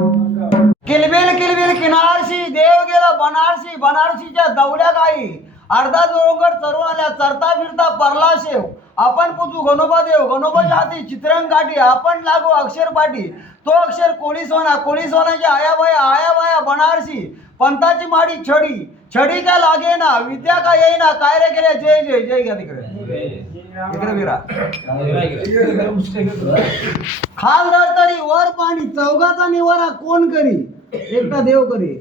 किलबिल किलबिल किनारशी देव गेला बनारसी, बनारसीच्या दौल्या गाई अर्धा जोरंगर चरून आल्या चरता फिरता परला शेव. आपण पुजू गणोबा देव, गणोबाच्या हाती चित्रंग काठी, आपण लागू अक्षर पाठी. तो अक्षर कोळी सोना, कोळी सोनाची आया बाया बनारसी. पंथाची माडी छडी, छडी का लागे ना, विद्या का येईना, काय रे केले जय जय जय. घ्या तिकडे विरा खाल तरी वर पाणी, चौघाचा निवारा कोण करी, एकटा देव करी.